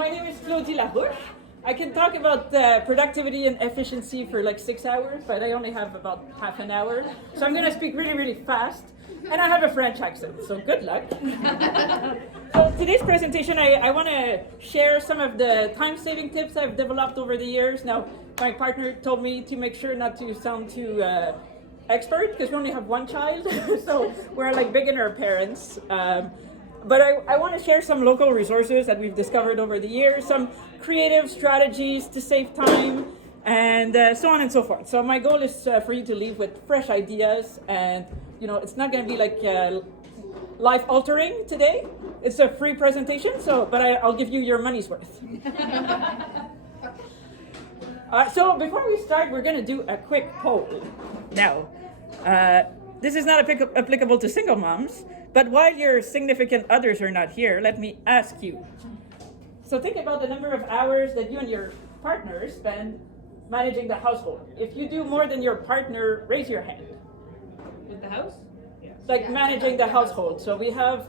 my name is Claudie Larouche. I can talk about productivity and efficiency for like 6 hours, but I only have about half an hour. So I'm going to speak really, really fast. And I have a French accent, so good luck. So today's presentation, I want to share some of the time-saving tips I've developed over the years. Now, my partner told me to make sure not to sound too expert, because we only have one child, so we're like beginner parents. But I want to share some local resources that we've discovered over the years, some creative strategies to save time, and so on and so forth. So my goal is for you to leave with fresh ideas, and it's not going to be like life-altering today. It's a free presentation, but I'll give you your money's worth. So before we start, we're going to do a quick poll. Now, this is not applicable to single moms, but while your significant others are not here, let me ask you. So think about the number of hours that you and your partner spend managing the household. If you do more than your partner, raise your hand. With the house? Like managing the household. So we have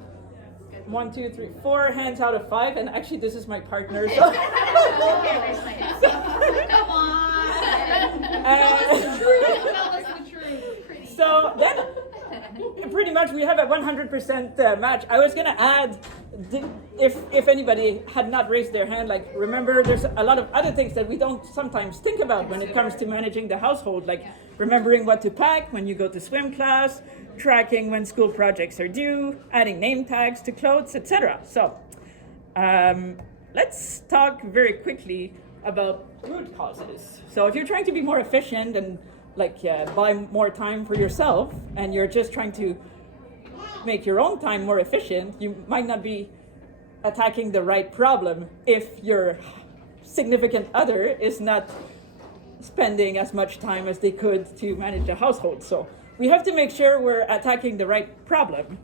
1, 2, 3, 4 hands out of 5, and actually this is my partner. So Come on! Tell us the truth. So then, pretty much we have a 100% match. I was gonna add, if anybody had not raised their hand, like remember there's a lot of other things that we don't sometimes think about when it comes to managing the household, like remembering what to pack when you go to swim class, tracking when school projects are due, adding name tags to clothes, etc. So let's talk very quickly about root causes. So if you're trying to be more efficient and buy more time for yourself, and you're just trying to make your own time more efficient, you might not be attacking the right problem if your significant other is not spending as much time as they could to manage the household. So we have to make sure we're attacking the right problem.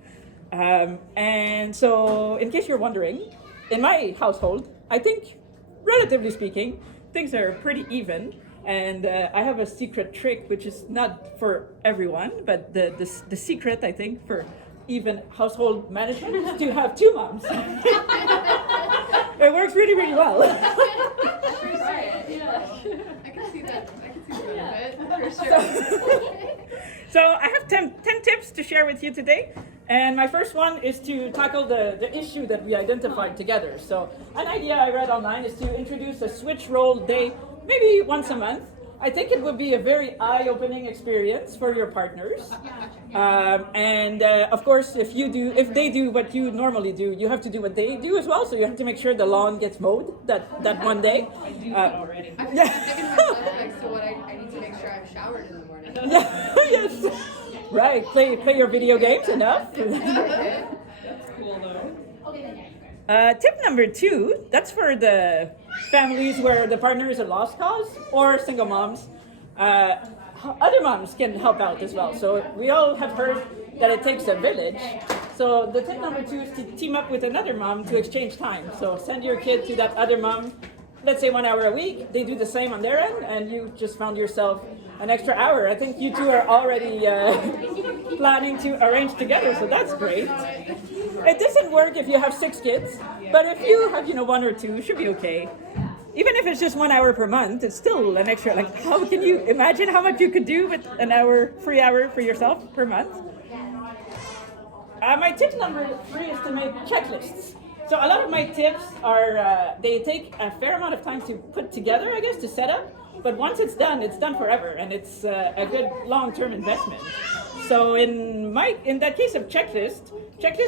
And so in case you're wondering, in my household, I think, relatively speaking, things are pretty even. And I have a secret trick, which is not for everyone, but the secret, I think, for even household management is to have 2 moms. It works really, really well. Right, yeah. I can see that. For sure. So I have 10 tips to share with you today. And my first one is to tackle the issue that we identified together. So an idea I read online is to introduce a switch role day, maybe once a month. I think it would be a very eye-opening experience for your partners. And of course, if they do what you normally do, you have to do what they do as well. So you have to make sure the lawn gets mowed that one day. I do that already. I'm thinking myself next to what I need to make sure I've showered in the morning. Yes. Right. Play your video games enough. That's cool though. Tip number 2, that's for the families where the partner is a lost cause or single moms. Other moms can help out as well. So we all have heard that it takes a village. So the tip number 2 is to team up with another mom to exchange time. So send your kid to that other mom, let's say 1 hour a week. They do the same on their end, and you just found yourself an extra hour. I think you two are already planning to arrange together, so that's great. It doesn't work if you have 6 kids, but if you have 1 or 2, it should be okay. Even if it's just 1 hour per month, it's still an extra. Like, how can you imagine how much you could do with free hour for yourself per month? My tip number 3 is to make checklists. So a lot of my tips are, they take a fair amount of time to put together, I guess, to set up. But once it's done forever, and it's a good long-term investment. So in that case of checklists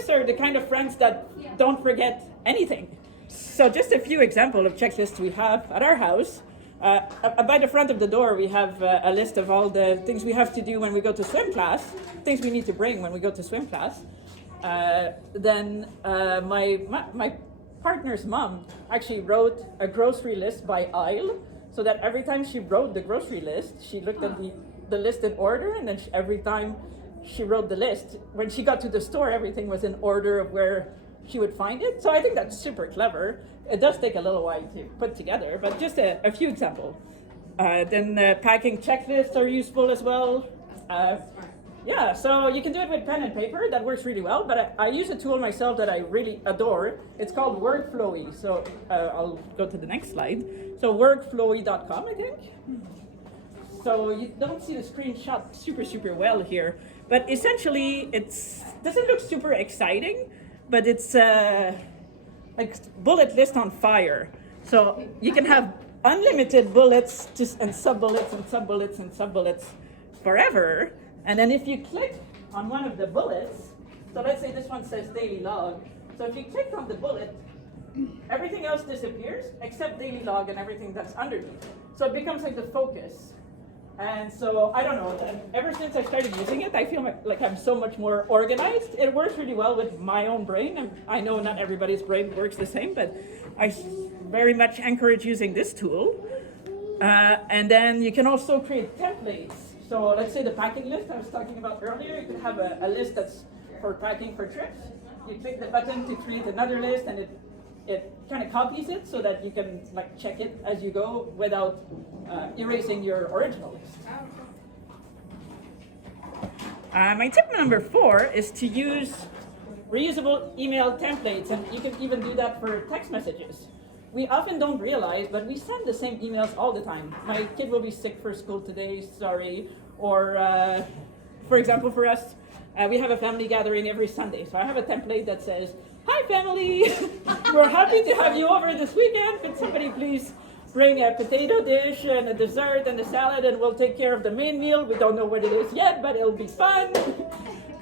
are the kind of friends that don't forget anything. So just a few examples of checklists we have at our house. By the front of the door, we have a list of all the things we have to do when we go to swim class, things we need to bring when we go to swim class. Then my partner's mom actually wrote a grocery list by aisle, so that every time she wrote the grocery list, she looked at the list in order, and then every time she wrote the list, when she got to the store, everything was in order of where she would find it. So I think that's super clever. It does take a little while to put together, but just a few examples. Then packing checklists are useful as well. Yeah, so you can do it with pen and paper. That works really well. But I use a tool myself that I really adore. It's called Workflowy. So I'll go to the next slide. So workflowy.com, I think. So you don't see the screenshot super well here, but essentially it doesn't look super exciting, but it's like bullet list on fire. So you can have unlimited bullets and sub-bullets and sub-bullets and sub-bullets forever. And then if you click on one of the bullets, so let's say this one says daily log. So if you click on the bullet, everything else disappears except daily log and everything that's underneath. So it becomes like the focus. And so, I don't know, ever since I started using it, I feel like I'm so much more organized. It works really well with my own brain. And I know not everybody's brain works the same, but I very much encourage using this tool. And then you can also create templates. So let's say the packing list I was talking about earlier, you could have a list that's for packing for trips. You click the button to create another list, and it kind of copies it so that you can like check it as you go without erasing your original list. My tip number 4 is to use reusable email templates, and you can even do that for text messages. We often don't realize, but we send the same emails all the time. My kid will be sick for school today, sorry. Or, for example, for us, we have a family gathering every Sunday. So I have a template that says, "Hi family, we're happy to have you over this weekend. Could somebody please bring a potato dish and a dessert and a salad, and we'll take care of the main meal. We don't know what it is yet, but it'll be fun,"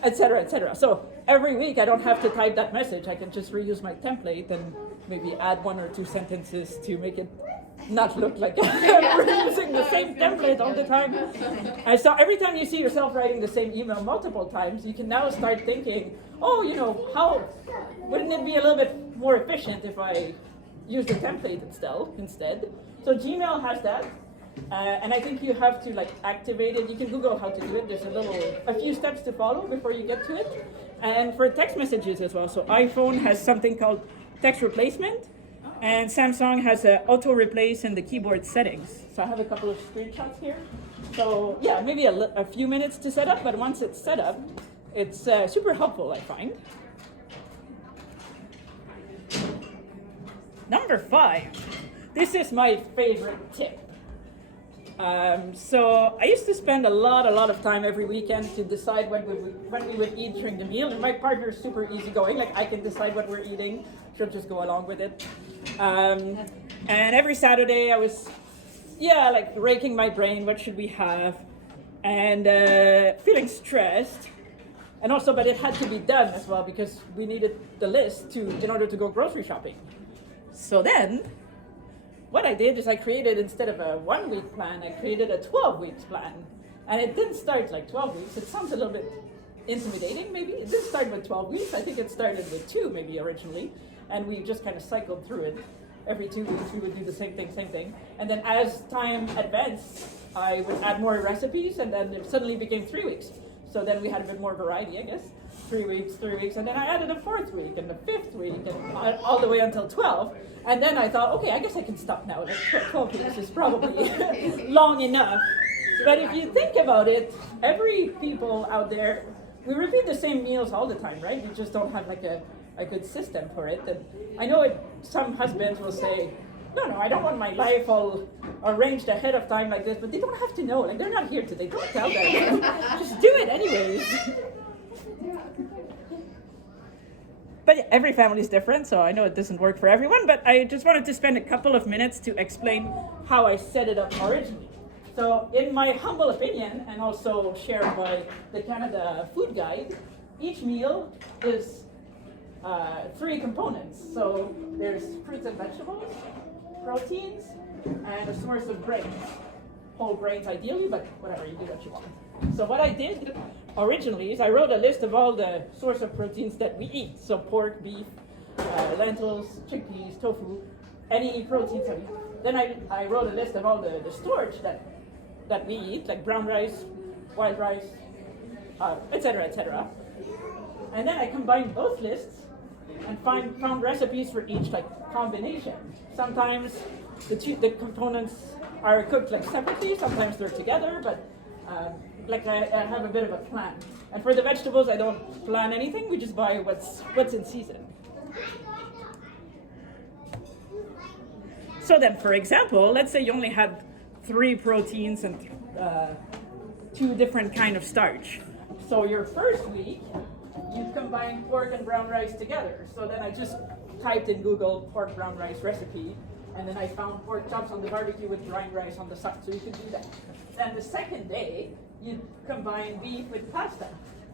etc., etc. So every week I don't have to type that message. I can just reuse my template and maybe add 1 or 2 sentences to make it not look like we're using the same template all the time. And so every time you see yourself writing the same email multiple times, you can now start thinking, oh, you know, how wouldn't it be a little bit more efficient if I use the template instead? So Gmail has that. And I think you have to like activate it. You can Google how to do it. There's a few steps to follow before you get to it. And for text messages as well. So iPhone has something called text replacement, and Samsung has an auto replace in the keyboard settings. So I have a couple of screenshots here. So yeah, maybe a few minutes to set up, but once it's set up, it's super helpful, I find. Number 5. This is my favorite tip. So I used to spend a lot of time every weekend to decide when we would eat during the meal. And my partner's super easygoing. Like I can decide what we're eating. She'll just go along with it. And every Saturday I was, like raking my brain. What should we have? And feeling stressed. And also, but it had to be done as well because we needed the list in order to go grocery shopping. So then, what I did is I created, instead of a 1-week plan, I created a 12-week plan. And it didn't start like 12 weeks. It sounds a little bit intimidating, maybe. It didn't start with 12 weeks. I think it started with 2 maybe originally. And we just kind of cycled through it. Every 2 weeks we would do the same thing. And then as time advanced, I would add more recipes, and then it suddenly became 3 weeks. So then we had a bit more variety, I guess. 3 weeks, and then I added a 4th week and a 5th week, and all the way until 12. And then I thought, okay, I guess I can stop now. Like 12 weeks is probably long enough. But if you think about it, every people out there, we repeat the same meals all the time, right? We just don't have like a good system for it. And I know some husbands will say, no, I don't want my life all arranged ahead of time like this, but they don't have to know. Like, they're not here today. Don't tell them. Just do it anyways. But yeah, every family is different, so I know it doesn't work for everyone, but I just wanted to spend a couple of minutes to explain how I set it up originally. So in my humble opinion, and also shared by the Canada Food Guide, each meal is 3 components. So there's fruits and vegetables, proteins, and a source of grains. Whole grains ideally, but whatever, you do what you want. So what I did originally is I wrote a list of all the source of proteins that we eat. So pork, beef, lentils, chickpeas, tofu, any proteins that we eat. Then I wrote a list of all the storage that we eat, like brown rice, white rice, etc., etc. And then I combined both lists and found recipes for each like combination. Sometimes the components are cooked like separately, sometimes they're together, but I have a bit of a plan. And for the vegetables, I don't plan anything. We just buy what's in season. So then, for example, let's say you only had 3 proteins and 2 different kind of starch. So your first week, you combine pork and brown rice together. So then I just typed in Google pork brown rice recipe, and then I found pork chops on the barbecue with brine rice on the side. So you could do that. Then the second day, you combine beef with pasta.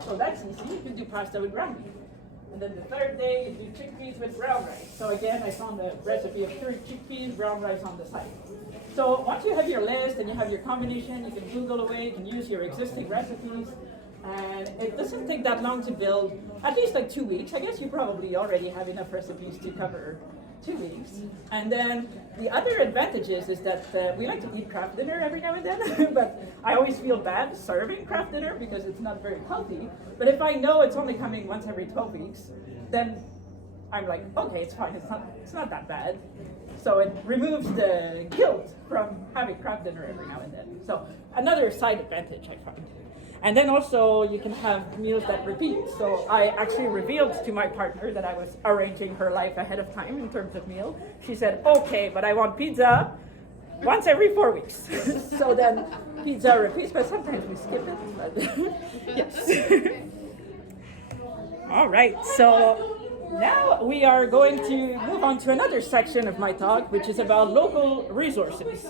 So that's easy. You can do pasta with ground beef. And then the third day, you do chickpeas with brown rice. So again, I found a recipe of cured chickpeas, brown rice on the side. So once you have your list and you have your combination, you can Google away, you can use your existing recipes. And it doesn't take that long to build, at least like 2 weeks. I guess you probably already have enough recipes to cover 2 weeks. And then the other advantages is that we like to eat craft dinner every now and then, but I always feel bad serving craft dinner because it's not very healthy. But if I know it's only coming once every 12 weeks, then I'm like, okay, it's fine, it's not that bad. So it removes the guilt from having craft dinner every now and then. So another side advantage I find. And then also you can have meals that repeat. So I actually revealed to my partner that I was arranging her life ahead of time in terms of meal. She said, okay, but I want pizza once every 4 weeks. So then pizza repeats, but sometimes we skip it. But yes. All right, so now we are going to move on to another section of my talk, which is about local resources.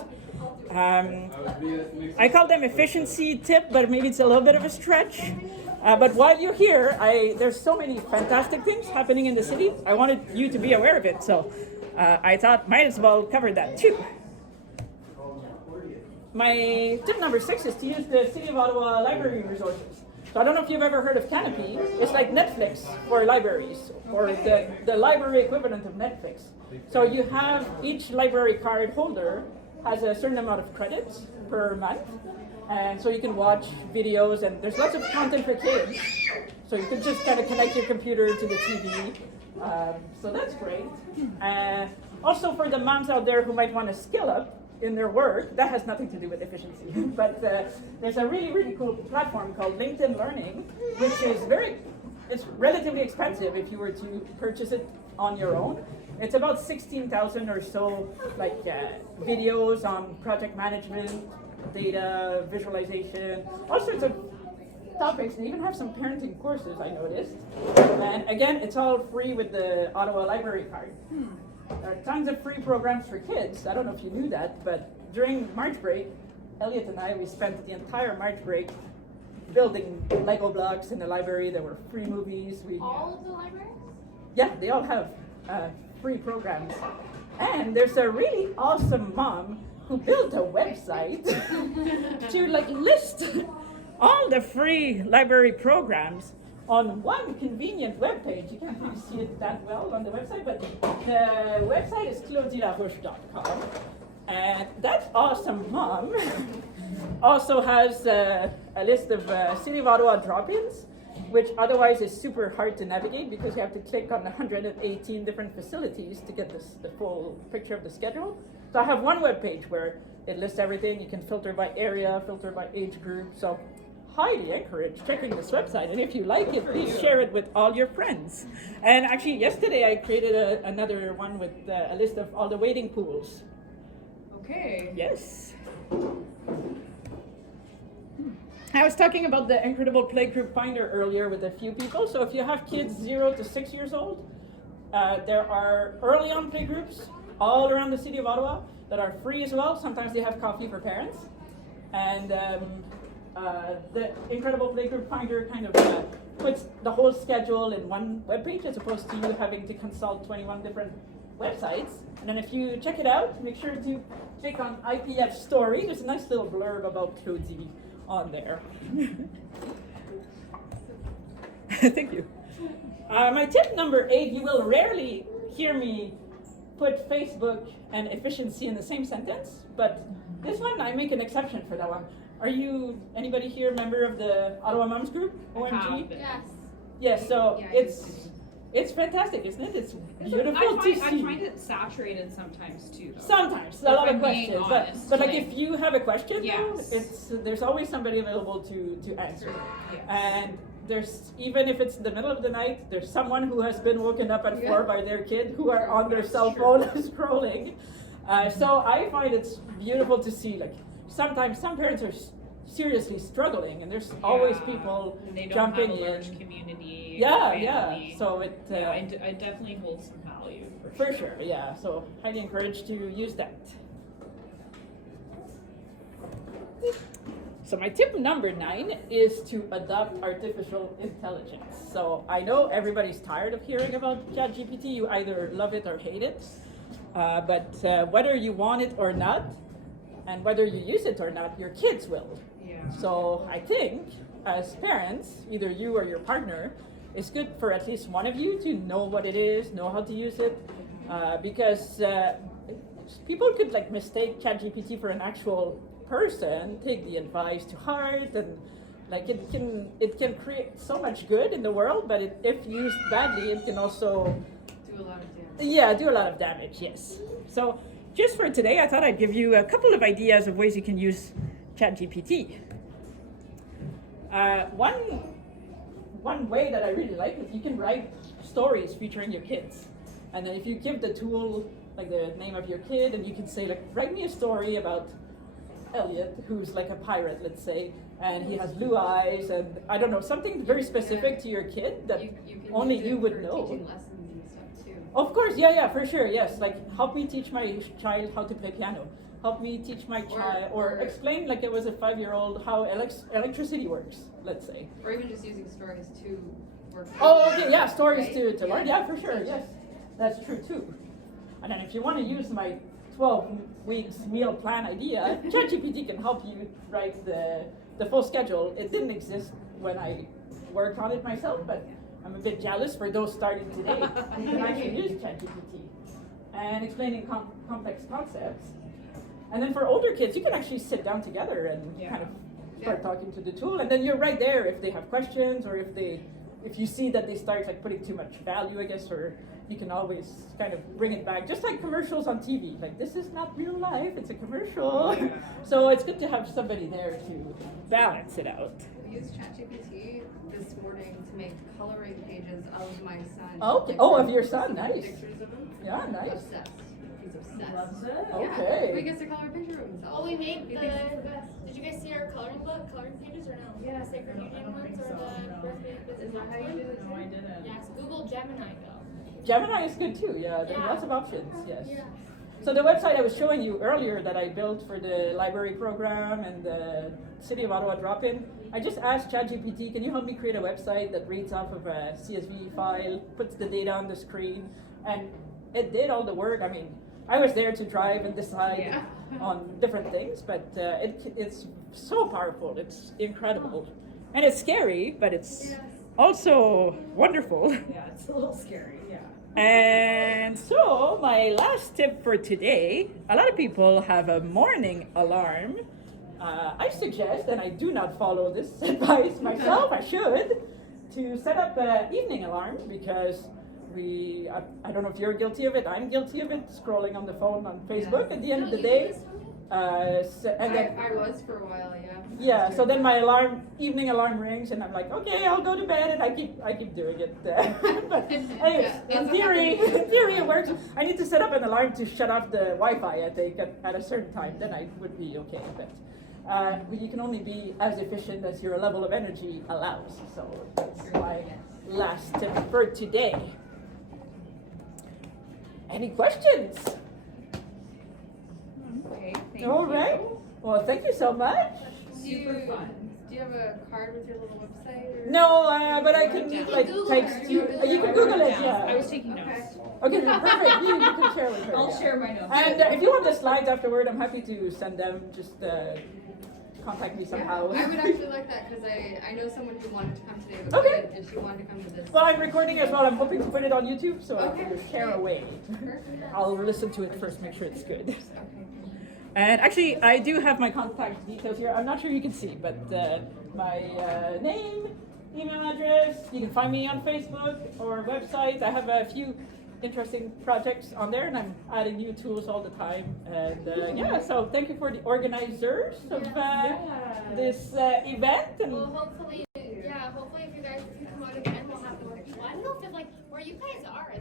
I call them efficiency tip, but maybe it's a little bit of a stretch. But while you're here, there's so many fantastic things happening in the city. I wanted you to be aware of it, so I thought might as well cover that too. My tip number 6 is to use the City of Ottawa library resources. So I don't know if you've ever heard of Canopy. It's like Netflix for libraries, or the library equivalent of Netflix. So you have each library card holder has a certain amount of credits per month, and so you can watch videos, and there's lots of content for kids. So you can just kind of connect your computer to the TV. So that's great. Also for the moms out there who might want to skill up in their work, that has nothing to do with efficiency. But there's a really, really cool platform called LinkedIn Learning, which is it's relatively expensive if you were to purchase it on your own. It's about 16,000 or so videos on project management, data visualization, all sorts of topics. They even have some parenting courses, I noticed. And again, it's all free with the Ottawa Library Card. There are tons of free programs for kids. I don't know if you knew that, but during March break, Elliot and I, we spent the entire March break building Lego blocks in the library. There were free movies. All of the libraries? Yeah, they all have free programs. And there's a really awesome mom who built a website to list all the free library programs on one convenient web page. You can't really see it that well on the website, but the website is claudieLarouche.com. And that awesome mom also has a list of City of Ottawa drop-ins, which otherwise is super hard to navigate because you have to click on 118 different facilities to get the full picture of the schedule. So I have one web page where it lists everything. You can filter by area, filter by age group. So highly encourage checking this website. And if you like it, please share it with all your friends. And actually yesterday I created another one with a list of all the wading pools. Okay. Yes. I was talking about the Incredible Playgroup Finder earlier with a few people. So if you have kids 0 to 6 years old, there are early on playgroups all around the City of Ottawa that are free as well. Sometimes they have coffee for parents. And the Incredible Playgroup Finder kind of puts the whole schedule in one webpage as opposed to you having to consult 21 different websites. And then if you check it out, make sure to click on IPF Story. There's a nice little blurb about Claudie on there. Thank you. My tip number 8, you will rarely hear me put Facebook and efficiency in the same sentence, but this one I make an exception for that one. Are you, anybody here, member of the Ottawa Moms Group, OMG? Yes. Yes, so Yeah, it's It's fantastic, isn't it? It's beautiful I to see. find it saturated sometimes too. Though. Sometimes a If lot of I'm being questions, honest, but like like- if you have a question, though, Yes. there's always somebody available to answer. Yes. And there's, even if it's the middle of the night, there's someone who has been woken up at 4 by their kid who are on their cell phone scrolling. So I find it's beautiful to see. Like sometimes some parents are seriously struggling, and there's always people and they don't jumping have a large in. community. Yeah, family. yeah. So it Yeah, I definitely hold some value for sure. Yeah. So highly encouraged to use that. So my tip number 9 is to adopt artificial intelligence. So I know everybody's tired of hearing about ChatGPT. You either love it or hate it. But whether you want it or not, and whether you use it or not, your kids will. Yeah. So I think as parents, either you or your partner, it's good for at least one of you to know what it is, know how to use it, because people could like mistake ChatGPT for an actual person, take the advice to heart, and like it can create so much good in the world, but if used badly, it can also Do a lot of damage. do a lot of damage. Yes. So just for today, I thought I'd give you a couple of ideas of ways you can use ChatGPT. One way that I really like is you can write stories featuring your kids, and then if you give the tool like the name of your kid, and you can say like, write me a story about Elliot, who's like a pirate, let's say, and he has blue eyes, and I don't know, something very specific to your kid that You can only use it you would for know. teaching lessons and stuff too. Of course, yeah, for sure, yes. Like, help me teach my child how to play piano. Help me teach my child, or explain like it was a 5-year-old how electricity works, let's say. Or even just using stories to work. Oh, okay, yeah, stories Right? to learn. Yeah, for sure, yes. That's true too. And then if you want to use my 12 weeks meal plan idea, ChatGPT can help you write the full schedule. It didn't exist when I worked on it myself, but I'm a bit jealous for those starting today. You can actually use ChatGPT and explaining complex concepts. And then for older kids, you can actually sit down together and kind of start talking to the tool, and then you're right there if they have questions, or if you see that they start like putting too much value, I guess, or you can always kind of bring it back, just like commercials on TV. Like, this is not real life, it's a commercial. So it's good to have somebody there to balance it out. We used ChatGPT this morning to make coloring pages of my son. Okay. Like, Oh, of your son, nice. Pictures of him. Yeah, nice. Obsessed. He's obsessed. Loves it. Okay. Yeah, he gets to color a picture of himself. Oh, we made He the. thinks it's the best. Did you guys see our coloring book, coloring pages, or no? Yeah. Sacred No, I Union don't ones, think or so, the no. birthday business Is that how you one? do it? No, I didn't. Yes. Google Gemini though. Gemini is good too, yeah, there are Yeah. lots of options, yes. Yeah. So the website I was showing you earlier that I built for the library program and the City of Ottawa drop-in, I just asked ChatGPT, can you help me create a website that reads off of a CSV file, puts the data on the screen, and it did all the work. I mean, I was there to drive and decide on different things, but it's so powerful, it's incredible. And it's scary, but it's also wonderful. Yeah, it's a little scary. Yeah. And so, my last tip for today, a lot of people have a morning alarm. I suggest, and I do not follow this advice myself, I should, to set up an evening alarm, because I don't know if you're guilty of it, I'm guilty of it, scrolling on the phone on Facebook at the end of the day. And then, I was for a while, yeah. yeah, so then my evening alarm rings, and I'm like, okay, I'll go to bed, and I keep doing it. But anyways, in theory it works. I need to set up an alarm to shut off the Wi-Fi, I think, at a certain time. Then I would be okay. But you can only be as efficient as your level of energy allows. So that's my last tip for today. Any questions? Okay. Thank All you. right. Well, thank you so much. Super fun. Do you have a card with your little website? Or? No, but I can like Google text her. you. You can Google it, I yeah. was taking notes. Okay, perfect. You can share with her. I'll yeah. share my notes. And if you want the slides afterward, I'm happy to send them. Just contact me somehow. I would actually like that, because I know someone who wanted to come today, but Okay. couldn't, and she wanted to come to this. Well, I'm recording as well. I'm hoping to put it on YouTube, so I Okay. can just share away. Perfect. I'll listen to it first, make sure it's good. Okay. And actually, I do have my contact details here. I'm not sure you can see, but my name, email address. You can find me on Facebook or website. I have a few interesting projects on there, and I'm adding new tools all the time. And yeah, so thank you for the organizers of this event. And Well, hopefully, yeah, hopefully if you guys can come out again, we'll have more people. I don't know if it's like where you guys are,